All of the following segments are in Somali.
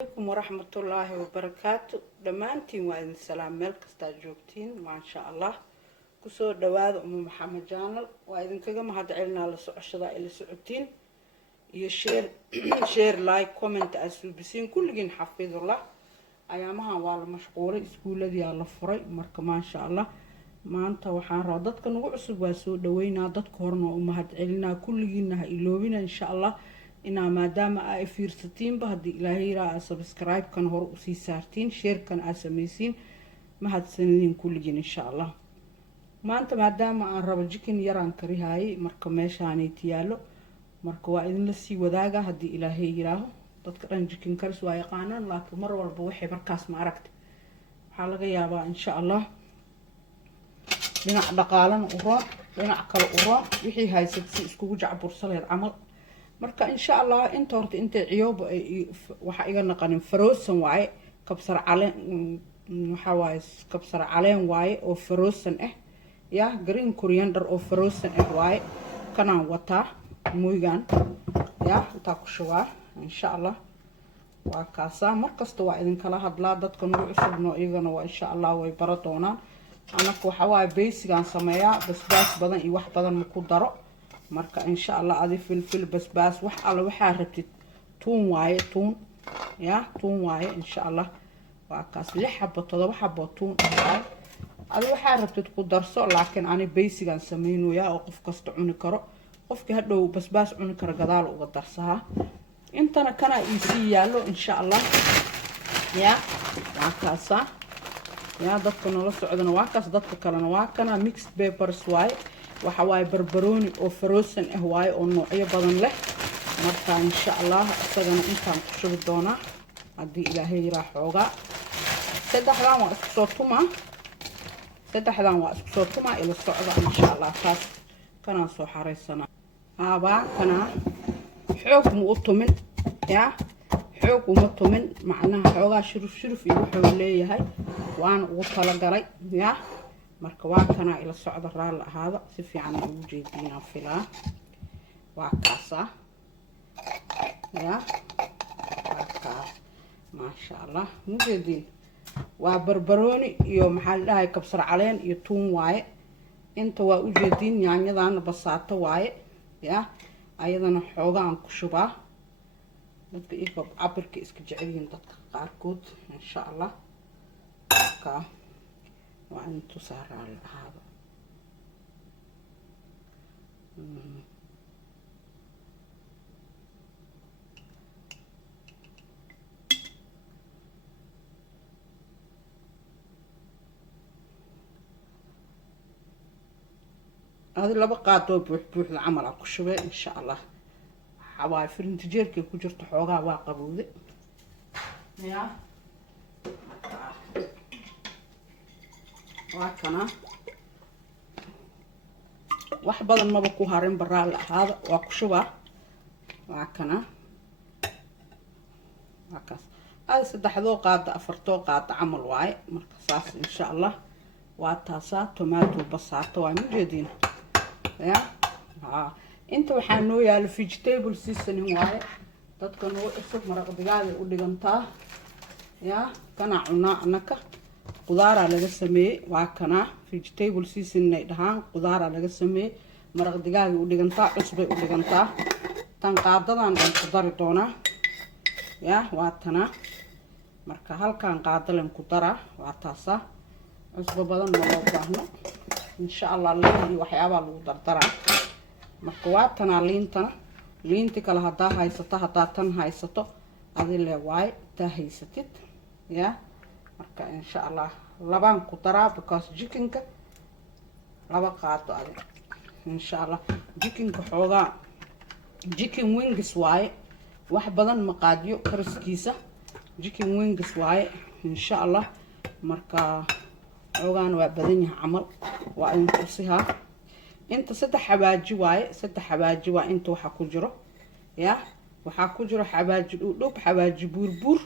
عليكم ورحمة الله وبركاته دمانتين وإذن السلام ملك استاجوبتين ما شاء الله كسور دواد محمد جانل وإذن كجم هاد علنا لسعشرة إلى سعوتين يشير شير لايك كومنت أسوبسين كل جين حفظ الله أيامها والله مشغولة سكولة دي الله فري مرك ما شاء الله ما أنت وحان رادتك نوعسب واسو دوينا دتك هرنا ومهد علنا كل جينها إلوبنا إن شاء الله إنا maadaama ay fiirsatiin ba hadii ilaahay raa subscribe kan hor u sii saartiin share kan aad sameeysiin mahadsanidin kulligeen insha Allah maanta maadaama aan rabo jikin yaraan karihay marka meeshaan ay tiyaalo marka waa idin la sii wadaaga hadii ilaahay yiraaho dadka dhan jikin karis waa yaqaanaan laakiin mar walba waxay markaas ma aragtay waxa laga yaabaa insha Allah dhinac dhaqaalan u roo dhinac kale u roo wixii haysad si iskugu jacbursaleen amal marka insha Allah inta horta inta ciyoob waxa iga naqanin frozen waaye kabsar caleen waxa waaye kabsar caleen waaye oo frozen ya green coriander oo frozen waaye kana wata mooygan ya ta ku shubaa insha Allah waa kaasa markasta waa idin kala hadlaa dadka nuuc cusubno iyagana waa insha Allah way bara doonaan anaka waxa waaye basic-aan sameeyaa basbaas badan iyo wax badan ma ku daro marka insha Allah adi filfil basbaas wax alla waxa rabtid tuun waaye tuun ya tuun waaye insha Allah waa kaas 6 xabo 7 xabo tuun waaye adi waxa rabtid ku darso laakiin ani basic-aan sameeynayaa oo qof kasta cuni karo qofkii hadhow basbaas cuni kara gadaal uga darsaha intana kana isi yaalo insha Allah ya waa kaas ya dadka nala socdana waa kaas dadka kalena waa kana mixed peppers waaye waxa waaye barbarooni oo frozen waaye oo noocyo badan leh marka insha Allah asagana intaan ku shubi doona hadii ilaahay yira xooga saddexdan waa isku soo tuma ila socda insha Allah taas kana soo xareysana aba kana xoog mu u tumin ya xoog uma tumin macnaha xooga shuruf iyo wuxuu leeyahay waan ugu tala galay ya marka waa kana ila socda raal ahaada si fiican ugu jeedina filaa waa kaasa ya ka ma sha Allah mujeedin waa barbarooni iyo maxaa dhahay kabsar caleen iyo tuun waaye inta waa u jeedin yaanyadan basaato waaye ya ayadana xoogaan ku shubaa dadka iibka cabirka iska jecelyihiin dadka qaarkood insha Allah ka وأنت صار على هذا هذه لبقاته بوح العمل أكو شوي إن شاء الله حواي فرنتجير كي كجرت حوغا واقبوذي يا وكنا wax badan ma ku harin baraal ahaada waa ku shuba وكنا وكاس هذا saddexdo qaada afarto qaada amal waay marka saas insha Allah waa taasa tomato basaato waa mujeedin ya inta waxaa noo yaalo vegetable seasoning waay dadka noo isag maraq digaag u dhigantaa ya kana cuna anaka qudaara laga sameeyay waa kana vegetable seasoning ay dhahaan qudaara laga sameeyay maraq digaag u dhigantaa cusbay u dhigantaa tan qaadadan aan ku dari doona ya waa tana marka halkan qaadalan ku dara waa taasa cusbo badan ma loo baahno insha Allah leeyahay waxyaabo lagu dardara marka waa tana liinta kala hadaa haysato hadaa tan haysato adii leeyahay taa haysatid ya marka insha Allah labaan ku daraa because chickenka laba qaato adi insha Allah chickenka xooga chicken wings waaye wax badan ma qaadiyo kariskiisa chicken wings waaye insha Allah marka xoogan waa badan yahay amal waa in tusiha inta saddex xabaaji waaye saddex xabaaji waa inta waxa ku jiro ya waxa ku jiro xabaaji dhub xabaaji burbur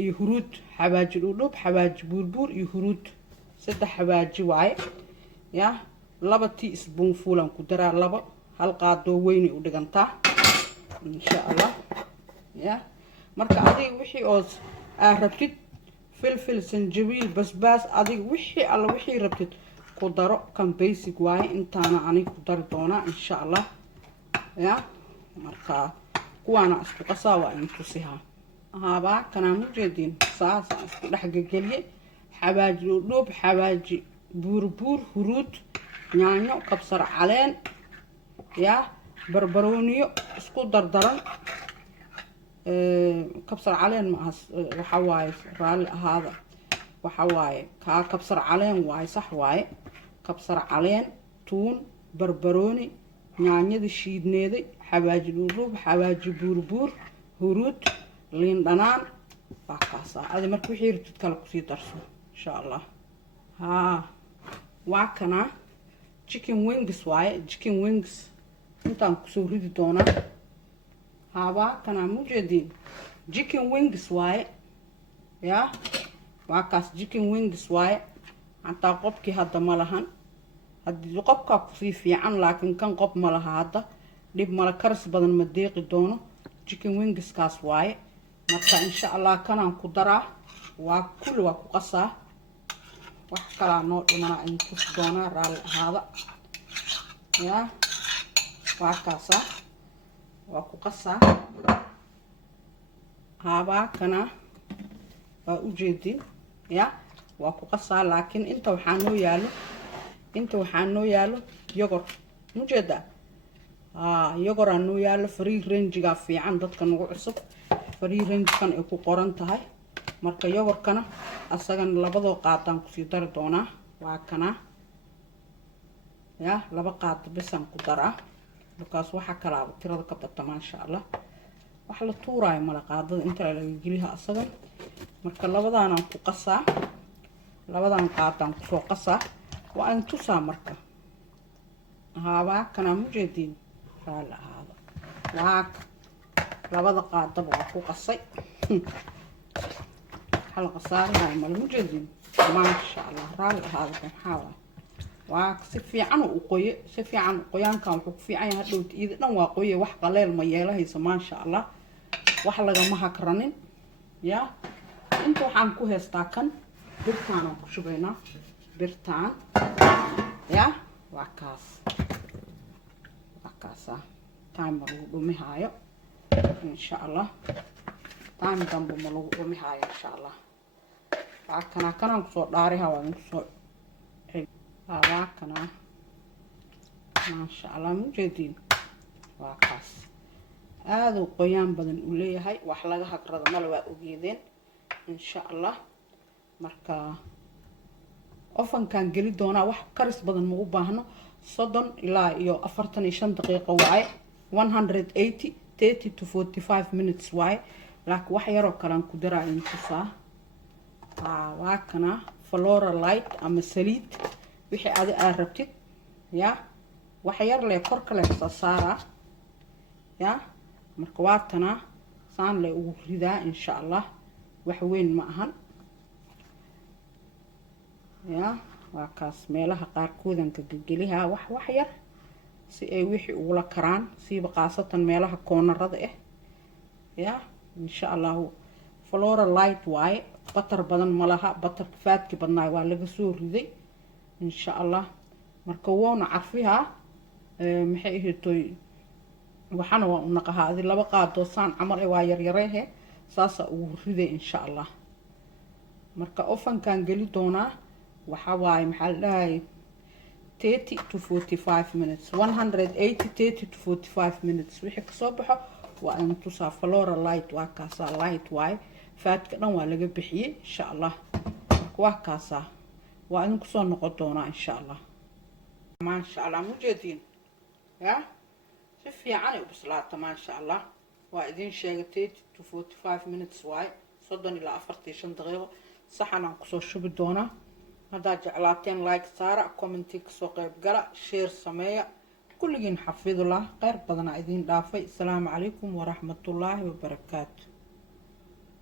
iyo huruud xabaaji dhub xabaaji burbur iyo huruud saddex xabaaji waaye ya laba teaspoon ku daraa laba hal qaado weyn u dhigantaa insha Allah ya marka adiga wixii oo rabtid filfil sanjabiil basbaas adiga wixii alla wixii rabtid ku daro kan basic waaye intaana aniga ku dari doonaa insha allah ya marka kuwaana isku qasaa waa in tusihaa haabaa kana mujeedin saas isku dhex gelgeliyay xawaaji dhoob xawaaji buurbuur huruud yaanyo kabsar caleen ya barbarooniyo isku dardaran kabsar caleen ma waxa waaye raali ahaada waxa waaye ka kabsar caleen waaye sax waaye kabsar caleen tuun barbarooni yaanyada shiidneeday xawaaji dhoob xawaaji buurbuur huruud liin dhanaan waa kaasa adi marka wixii rabtid kale kusii darso insha allah waa kana chicken wings waaye chicken wings intaan kusoo ridi doonaa waa kana mujeedin chicken wings waaye ya waa kaas chicken wings waaye hataa qofkii hadda ma lahan haddii qofkaa kusii fiican laakiin kan qof ma laha hadda dhib mala karis badan ma deeqi doono chicken wings kaas waaye marka insha allah kanaan ku daraa waa kulli waa ku qasaa wax kalaa noo dhimanaa in tusi doonaa raali ahaada ya waa kaasa waa ku qasaa haabaa kana waa ujeedin ya waa ku qasaa laakiin inta waxaa noo yaalo yogor mujeeda yogoraa noo yaalo free range-ga fiican dadka nagu cusub free range-kan ay ku qoran tahay marka yogorkana asagan labadoo qaadaan kusii dari doonaa waa kana ya laba qaado bisan ku daraa markaas waxa kalaaba tirada ka bata maasha allah wax la tuuraayo mala qaadada inta laga geliha asagan marka labadaanaan ku qasaa labadan qaadaan kusoo qasaa waa in tusaa marka haabaa kana mujeedin raali ahaada waa labada qaadaba waa ku qasay hal qasaarahay mal mujeedin maasha allah raali ahaada maxaa waa si fiican u qoye si fiican qoyaankan wuxuu ku fiican yahay hadhow tiida dhan waa qoye wax qaleel ma yeelahaysa maasha allah wax laga ma hakranin ya inta waxaan ku heystaa kan birtaan aan ku shubaynaa birtaan ya waa kaasa time lagu dhumihaayo insha allah time dambe ma lagu dhumihaayo insha allah waa kanaan kusoo dhaariha waa kusoo waa kana maasha allah mujeedin waa kaas aad u qoyaan badan u leeyahay wax laga hagrada mala waa ogeedeen insha allah marka ofankan geli doonaa wax karis badan ma u baahno 30 ilaa iyo 45 daqiiqo waaye 180 30 to 45 minutes waaye laakiin wax yaroo kalaan ku daraa in tusaa waa kana flora light ama saliid wixii aad rabtid ya wax yar lee korka lee saaraa ya marka waa tana saan lee ugu ridaa insha allah wax weyn ma ahan ya waa kaas meelaha qaarkoodan ka geliha wax yar si ay wixii ugu karaan siiba qaasatan meelaha koonarada ya insha allah flora light waaye batar badan ma laha batar faadki badnaay waa laga soo riday insha allah marka woona carfiha maxay ahaytoy waxana waa u naqahaa adi laba qaado saan camal waa yaryareehe saasa ugu riday insha allah marka ofankan geli doonaa waxa waaye maxaa la dhahay 30 to 45 minutes 180 30 to 45 minutes wixii ka soo baxo waa in tusaa flora light waa kaasa light waaye faadka dhan waa laga bixiyay insha allah waa kaasa waa in ku soo noqon doonaa insha allah maasha allah mujeedin ya si fiican ay u bislaata maasha allah waa idin sheegay 30 to 45 minutes waaye 30 ilaa 45 daqiiqo saxanaan kusoo shubi doonaa haddaad jeclaateen like saara commenti kasoo qayb gala share sameeya kulligiin xafidullah khayr badanaa idin dhaafay asalaamu calaykum waraxmatullaahi wabarakaatu